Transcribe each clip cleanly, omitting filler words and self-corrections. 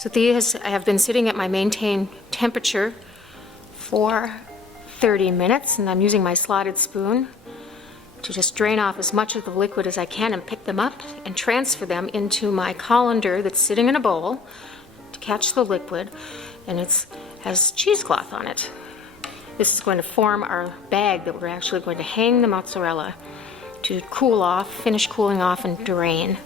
So these have been sitting at my maintained temperature for 30 minutes, and I'm using my slotted spoon to just drain off as much of the liquid as I can and pick them up and transfer them into my colander that's sitting in a bowl to catch the liquid, and it has cheesecloth on it. This is going to form our bag that we're actually going to hang the mozzarella to cool off, finish cooling off, and drain.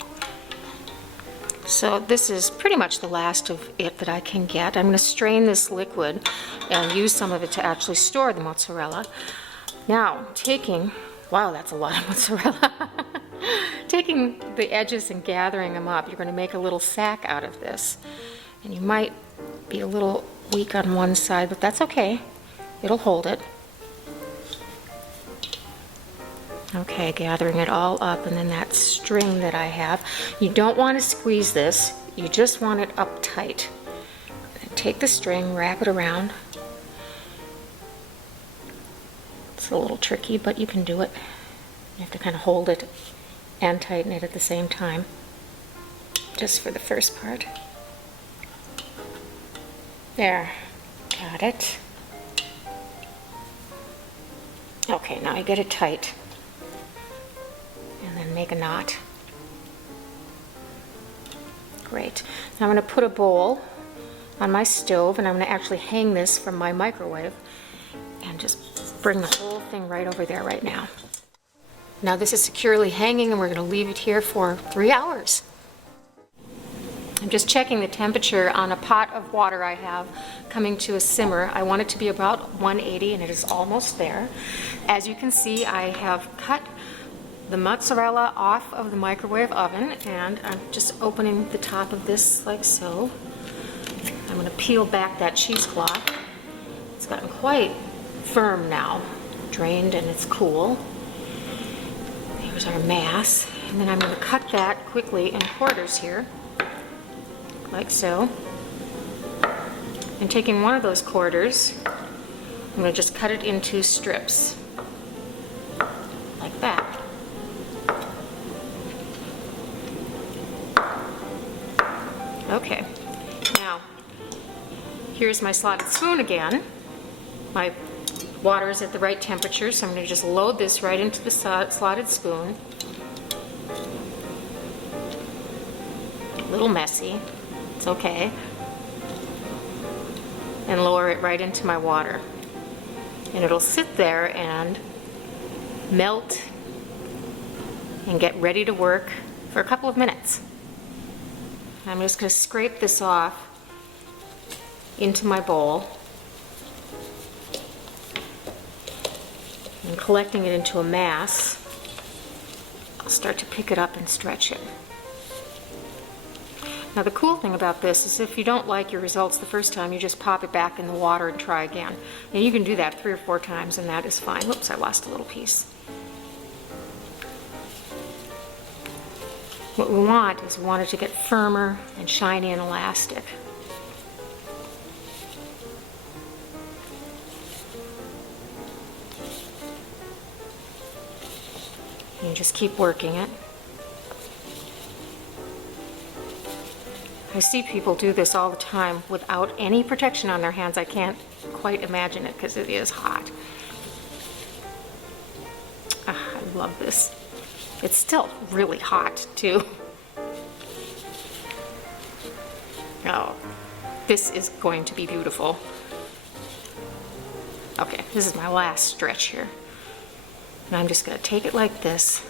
So this is pretty much the last of it that I can get. I'm going to strain this liquid and use some of it to actually store the mozzarella. Now, wow, that's a lot of mozzarella. Taking the edges and gathering them up, you're going to make a little sack out of this. And you might be a little weak on one side, but that's okay. It'll hold it. Okay, gathering it all up, and then that string that I have. You don't want to squeeze this, you just want it up tight. And take the string, wrap it around. It's a little tricky, but you can do it. You have to kind of hold it and tighten it at the same time, just for the first part. There, got it. Okay, now you get it tight. And then make a knot. Great. Now I'm going to put a bowl on my stove, and I'm going to actually hang this from my microwave and just bring the whole thing right over there right now. Now this is securely hanging, and we're going to leave it here for 3 hours. I'm just checking the temperature on a pot of water I have coming to a simmer. I want it to be about 180, and it is almost there. As you can see, I have cut the mozzarella off of the microwave oven, and I'm just opening the top of this like so. I'm going to peel back that cheesecloth. It's gotten quite firm now, drained, and it's cool. Here's our mass, and then I'm going to cut that quickly in quarters here, like so. And taking one of those quarters, I'm going to just cut it into strips, like that. Okay, now here's my slotted spoon again. My water is at the right temperature, so I'm going to just load this right into the slotted spoon. A little messy, it's okay. And lower it right into my water. And it'll sit there and melt and get ready to work for a couple of minutes. I'm just going to scrape this off into my bowl and collecting it into a mass, I'll start to pick it up and stretch it. Now the cool thing about this is if you don't like your results the first time, you just pop it back in the water and try again. And you can do that 3 or 4 times, and that is fine. Whoops, I lost a little piece. What we want is we want it to get firmer and shiny and elastic. And you just keep working it. I see people do this all the time without any protection on their hands. I can't quite imagine it because it is hot. I love this. It's still really hot too. Oh, this is going to be beautiful. Okay, this is my last stretch here. And I'm just going to take it like this,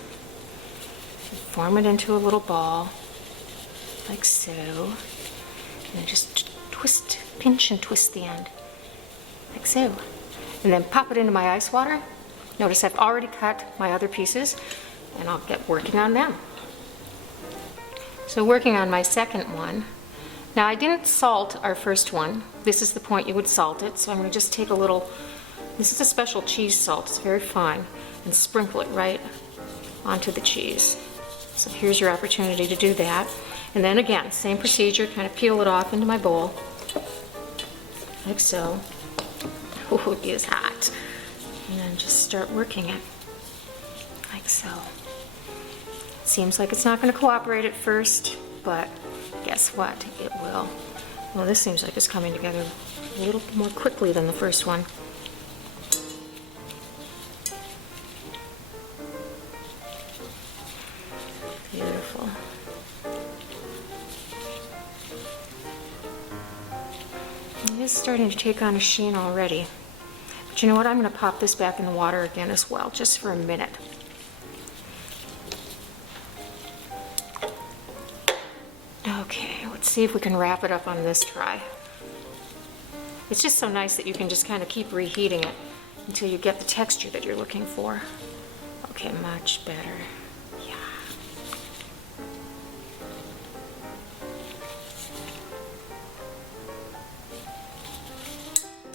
form it into a little ball, like so, and then just twist, pinch and twist the end, like so. And then pop it into my ice water. Notice I've already cut my other pieces, and I'll get working on them. So working on my second one. Now I didn't salt our first one. This is the point you would salt it, so I'm going to just take a little, this is a special cheese salt, it's very fine, and sprinkle it right onto the cheese. So here's your opportunity to do that. And then again, same procedure, kind of peel it off into my bowl, like so. Oh, it is hot. And then just start working it, like so. Seems like it's not going to cooperate at first, but guess what? It will. Well, this seems like it's coming together a little more quickly than the first one. Beautiful. It is starting to take on a sheen already. But you know what? I'm going to pop this back in the water again as well, just for a minute. Okay, let's see if we can wrap it up on this try. It's just so nice that you can just kind of keep reheating it until you get the texture that you're looking for. Okay, much better. Yeah.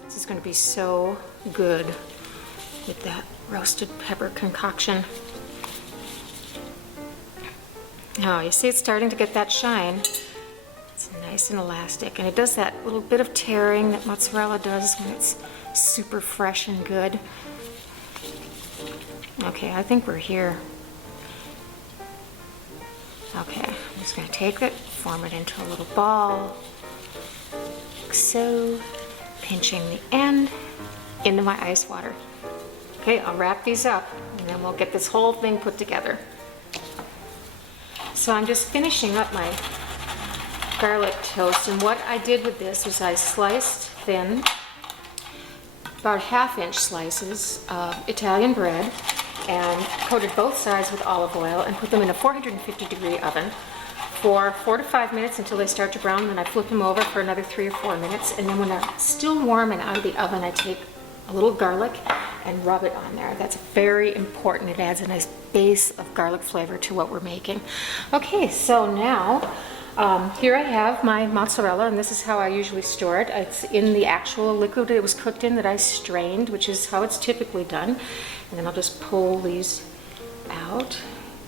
This is going to be so good with that roasted pepper concoction. Now, you see it's starting to get that shine. It's nice and elastic, and it does that little bit of tearing that mozzarella does when it's super fresh and good. Okay, I think we're here. Okay, I'm just going to take it, form it into a little ball, like so, pinching the end into my ice water. Okay, I'll wrap these up, and then we'll get this whole thing put together. So I'm just finishing up my garlic toast, and what I did with this was I sliced thin, about 1/2-inch slices of Italian bread, and coated both sides with olive oil and put them in a 450-degree oven for 4 to 5 minutes until they start to brown. Then I flip them over for another 3 or 4 minutes, and then when they're still warm and out of the oven, I take a little garlic and rub it on there. That's very important. It adds a nice base of garlic flavor to what we're making. Okay, so now here I have my mozzarella, and this is how I usually store it. It's in the actual liquid it was cooked in that I strained, which is how it's typically done. And then I'll just pull these out,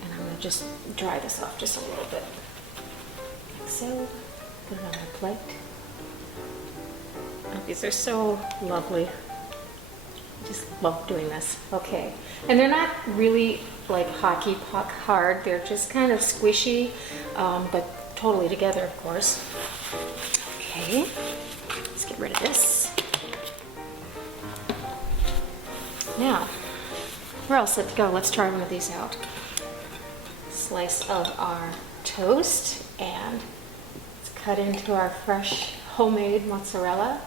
and I'm going to just dry this off just a little bit. Like so. Put it on my plate. Oh, these are so lovely. I just love doing this. Okay. And they're not really like hockey puck hard. They're just kind of squishy, but totally together, of course. Okay. Let's get rid of this. Now, we're all set to go. Let's try one of these out. Slice of our toast, and let's cut into our fresh homemade mozzarella.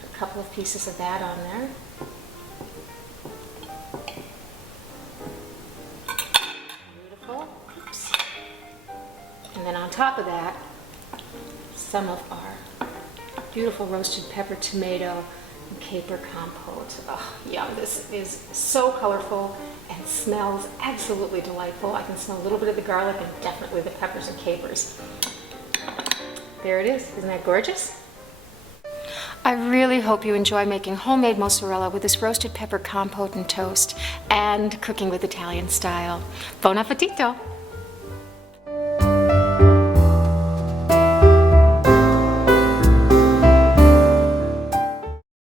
Put a couple of pieces of that on there. Beautiful. Oops. And then on top of that, some of our beautiful roasted pepper, tomato, and caper compote. Oh, yum. This is so colorful and smells absolutely delightful. I can smell a little bit of the garlic and definitely the peppers and capers. There it is. Isn't that gorgeous? I really hope you enjoy making homemade mozzarella with this roasted pepper compote and toast and cooking with Italian style. Buon appetito!